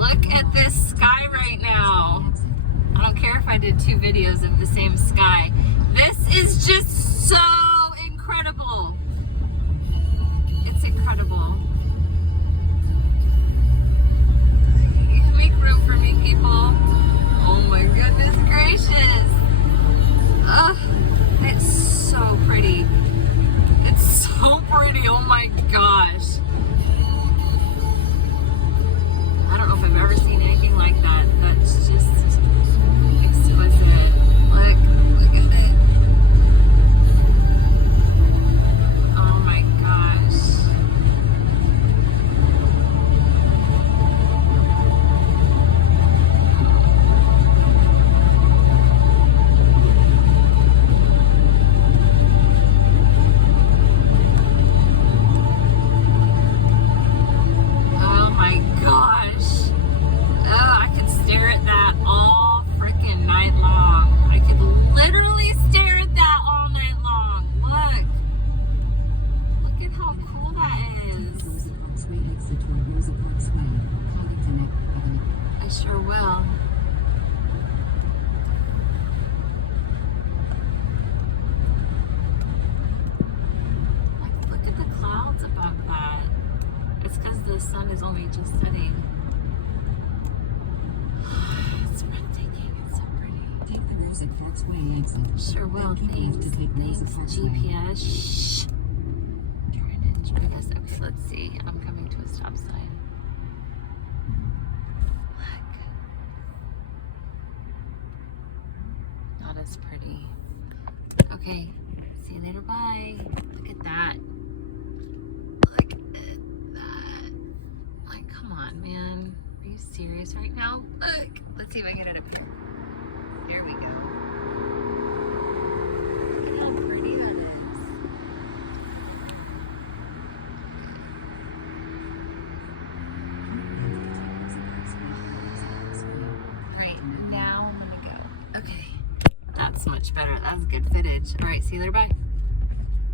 Look at this sky right now. I don't care if I did 2 videos of the same sky. This is just so incredible. It's incredible. Make room for me, people. Oh my goodness gracious. It's so pretty. It's so pretty. Oh my gosh. I don't know if I've ever seen anything like that. That's just exquisite. Look at it. Oh my gosh. Oh my gosh. Oh, I could stare at that all freaking night long. I could literally stare at that all night long. Look. Look at how cool that is. I sure will. Like, look at the clouds above that. It's because the sun is only just setting. It's breathtaking. It's so pretty. Take the Rose and Fox Way exit. Sure will. Thanks. Thanks, GPS. Shh. Turn in GPS. Okay, let's see. I'm coming to a stop sign. Look. Not as pretty. Okay. See you later. Bye. Look at that. Look at that. Like, come on, man. Are you serious right now? Look. Let's see if I get it up here. There we go. Look at how pretty that is. Right, now I'm gonna go. Okay. That's much better. That was good footage. All right, see you later. Bye.